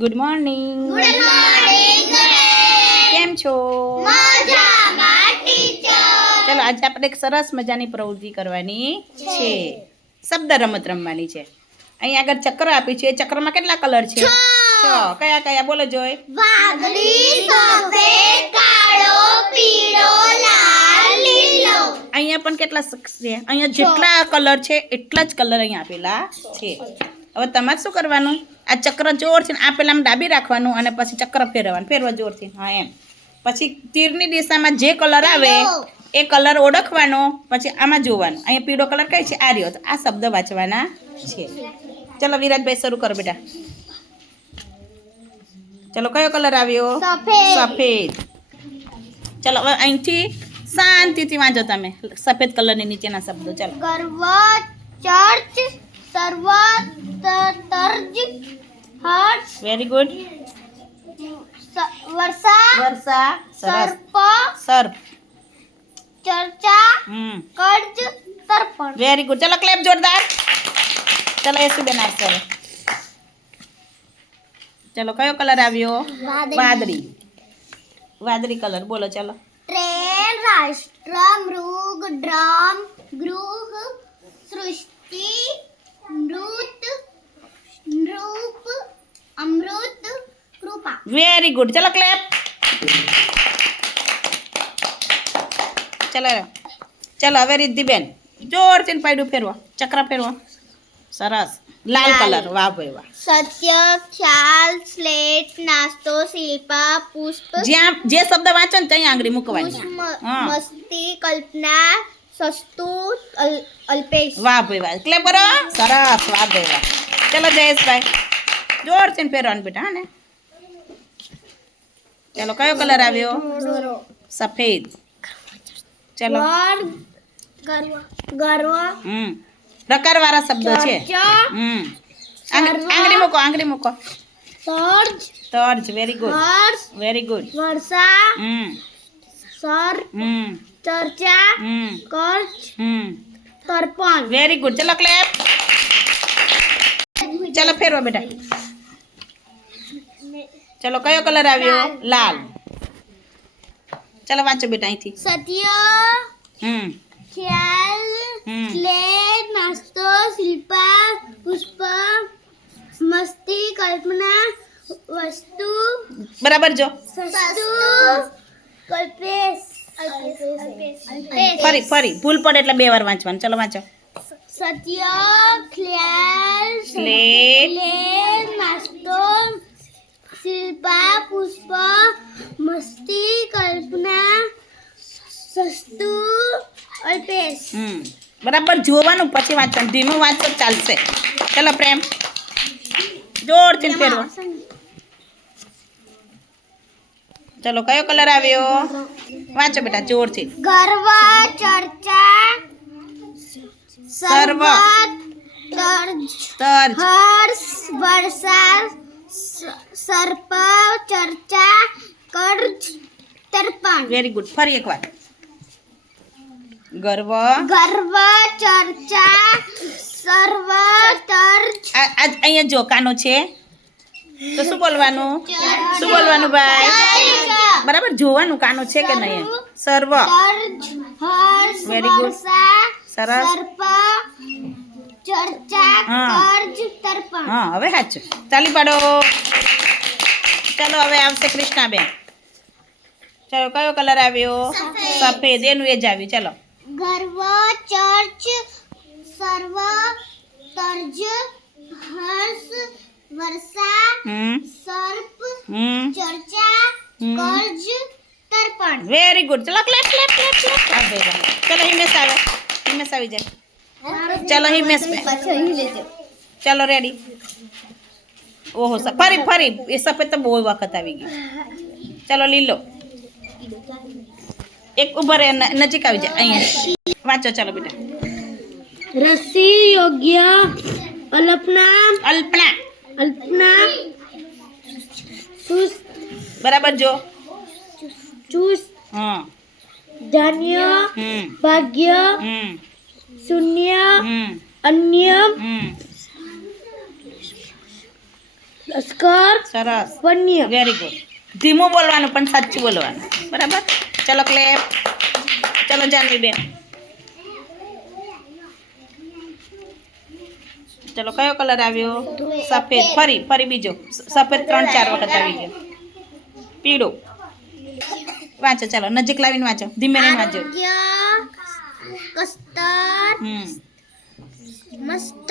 Good morning. Good morning કેમ છો? મજામાં ટીચર. ચલો આજે આપણે એક સરસ મજાની પ્રવૃત્તિ કરવાની છે. શબ્દ રમત રમવાની છે. અહીં આગળ ચક્ર આપ્યું છે. એ ચક્રમાં કેટલા કલર છે? 6. કયા કયા બોલો જોઈ? વાદળી, સફેદ, કાળો, પીળો, લાલ, લીલો. અહીંયા પણ કેટલા છે? અહીંયા જેટલા કલર છે એટલા જ કલર અહીંયા આપેલા છે. હવે તમારે શું કરવાનું? આ ચક્ર જોરથી આ પહેલાં ડાબી રાખવાનું અને પછી ચક્ર ફેરવવાનું. ફેરવા જોરથી. હા એમ. પછી તીરની દિશામાં જે કલર આવે એ કલર ઓળખવાનો. પછી આમાં જોવાનું. અહીંયા પીળો કલર કઈ છે? આ રહ્યો. તો આ શબ્દ વાંચવાના છે. ચલો વિરાજભાઈ શરૂ કરો બેટા. ચલો કયો કલર આવ્યો? સફેદ. ચલો હવે અહીંથી શાંતિથી વાંચો તમે સફેદ કલરની નીચેના શબ્દો. ચલો. ગર્વ, ચર્ચ, સર્વ, તર્જ, હર્ષ, વેરી ગુડ. વર્ષા, વર્ષા. સરસ. સર્પ, સર્પ. ચર્ચા, કર્જ, તર્પણ. Very good. ચલો ક્લેપ જોરદાર. ચલો યશુબેન આપશે. ચલો કયો કલર આવ્યો? વાદળી. વાદળી કલર બોલો. ચલો. ટ્રેન, રાષ્ટ્ર, મૃગ, ડ્રમ, ગૃહ, સૃષ્ટિ, નૃત, નૃપ, અમૃત, કૃપા. Very good. ચલો ક્લેપ. ચલો ચલો હવે રિદ્ધિબેન જોરથી પાડ્યું ફેરવો. ચક્ર ફેરવો. સરસ. લાલ કલર. વાહ ભાઈ વાહ. સત્ય, ખ્યાલ, સ્લેટ, નાસ્તો, શિલ્પા, પુષ્પ, જ્યાં જે શબ્દ વાંચો ને ત્યાં આંગળી મૂકવાની. હા. મસ્તી, કલ્પના, સસ્તું, અલ્પેશ. વાહ ભાઈ વાહ. ક્લેપ કરો. સરસ. વાહ ભાઈ વાહ. ચલો જયેશભાઈ જોરથી ફેરવાનું બેટા. હા ને. ચલો કયો કલર આવ્યો? સફેદ. ચલો. ગર્વ, પ્રકાર વાળા શબ્દો છે. આંગળી મૂકો. આંગળી મૂકો. તર્જ, તર્જ. Very good. હર્ષ, વેરી ગુડ. વર્ષા, સર, ચર્ચા, કર્જ, તર્પણ. Very good. ચલો ક્લેપ. ચલો ફેરવો બેટા. ચલો કયો કલર આવ્યો? લાલ. ચલો વાંચો બેટા અહીંથી. સત્ય, ખ્યાલ, હમ. સ્લેટ, નાસ્તો, શિલ્પા, પુષ્પ, મસ્તી, કલ્પના, વસ્તુ, બરાબર જો. સસ્તું, કલ્પેશ. ફરી ફરી ભૂલ પડે એટલે 2 વાર વાંચવાનું. ચલો વાંચો. સત્ય, ખ્યાલ, સ્લેટ, સ્લેટ, નાસ્તો, શિલ્પા, પુષ્પ, મસ્તી, કલ્પના, સસ્તું, અલ્પેશ. બરાબર જોવાનું પછી વાંચવાનું. ધીમું વાંચો તો ચાલશે. ચલો પ્રેમ જોરથી ફેરવો. ચલો કયો કલર આવ્યો? વાંચો બેટા જોરથી. ગર્વ, ચર્ચા, સર્વ, તર્જ, તર્જ. હર્ષ, વર્ષા, સર્પ, ચર્ચા, કર્જ, તર્પણ. Very good. ફરી એકવાર. ગર્વ. ગર્વ, ચર્ચા, સર્વ, તર્જ. અહીંયા જો કાનો છે તો શું બોલવાનું? શું બોલવાનું ભાઈ? બરાબર જોવાનું કાનો છે કે નહીં. સર્વ. તર્જ, હર્ષ, Very good. વર્ષા, સરસ. સર્પ, ચર્ચા, હા. કર્જ, તર્પણ. હા હવે સાચું. ચાલી પાડો. ચલો હવે આવશે કૃષ્ણાબેન. ચલો કયો કલર આવ્યો? સફેદ. એનું એ જ આવ્યું. ચલો. ગર્વ, ચર્ચ, સર્વ, તર્જ, હર્ષ, વર્ષા, સર્પ, ચર્ચા, કર્જ, તર્પણ. Very good. ચલો ક્લેપ ક્લેપ ક્લેપ ક્લેપ. ચલો હિમેશ આવે. હિમેશ આવી જાય. ચલો હિમેશ બેન. ચલો રેડી. ઓહો ફરી ફરી એ સફેદ તો બહુ વખત આવી ગયું. ચલો લીલો. એક ઉભા રહે નજીક આવી જાય. અહીંયા વાંચો. ચલો બેટા. રસી, યોગ્ય, અલ્પના, અલ્પના. અલ્પના, સુસ, બરાબર જો. ચૂસ, હા. ધન્ય, ભાગ્ય, શૂન્ય, અન્ય, લશ્કર સરસ, વન્ય વેરી ગુડ. ધીમું બોલવાનું પણ સાચું બોલવાનું, બરાબર. ચલો ક્લેપ. ચલો જાનવી બેન. ચલો કયો કલર આવ્યો? સફેદ. ફરી બીજો સફેદ 3-4 વખત આવી ગયો. પીળો. વાંચો, ચાલો નજીક લાવીને વાંચો, ધીમે રહીને વાંચો. આરોગ્ય કસ્તર મસ્ત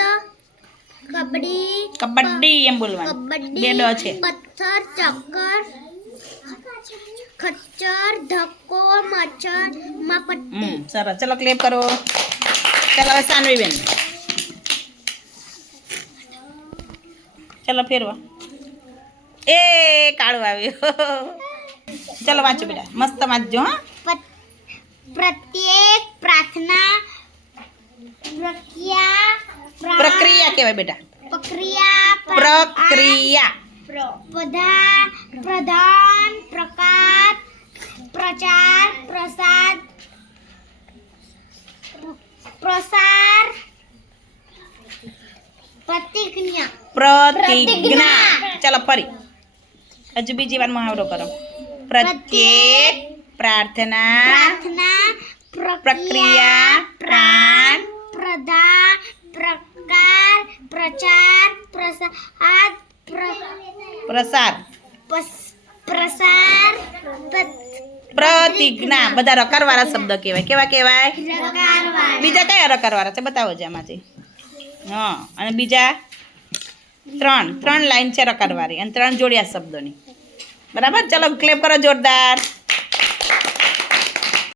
કબડ્ડી એમ બોલવાનું. બે ડ છે. પથ્થર ચક્કર ખચ્ચર ધક્કો મચ્છર માપટ્ટી સરસ. ચલો ક્લેપ કરો. ચાલો હવે સાનવી બેન. ચલો ફેરવા. એ કાળું આવ્યું. ચલો વાંચો બેટા, મસ્ત વાંચજો. હા, પ્રત્યેક પ્રાર્થના પ્રક્રિયા કહેવાય બેટા. પ્રક્રિયા પ્રધાન પ્રકાર પ્રચાર પ્રસાદ પ્રસાર પ્રતિજ્ઞા. ચલો ફરી હજુ બીજી વાર મહાવરો કરો. પ્રત્યેક પ્રાર્થના પ્રક્રિયા પ્રાણ પ્રધાન પ્રકાર પ્રચાર પ્રસાદ પ્રસાર પ્રસાર પ્રતિજ્ઞા. બધા રકારવાળા શબ્દ કહેવાય. કેવા કહેવાય? રકારવાળા. બીજા કયા રકારવાળા છે બતાવો છે આમાંથી. હા, અને બીજા 3 લાઈન છે રકારવાળી અને 3 જોડિયા શબ્દોની. બરાબર. ચલો ક્લેપ કરો જોરદાર.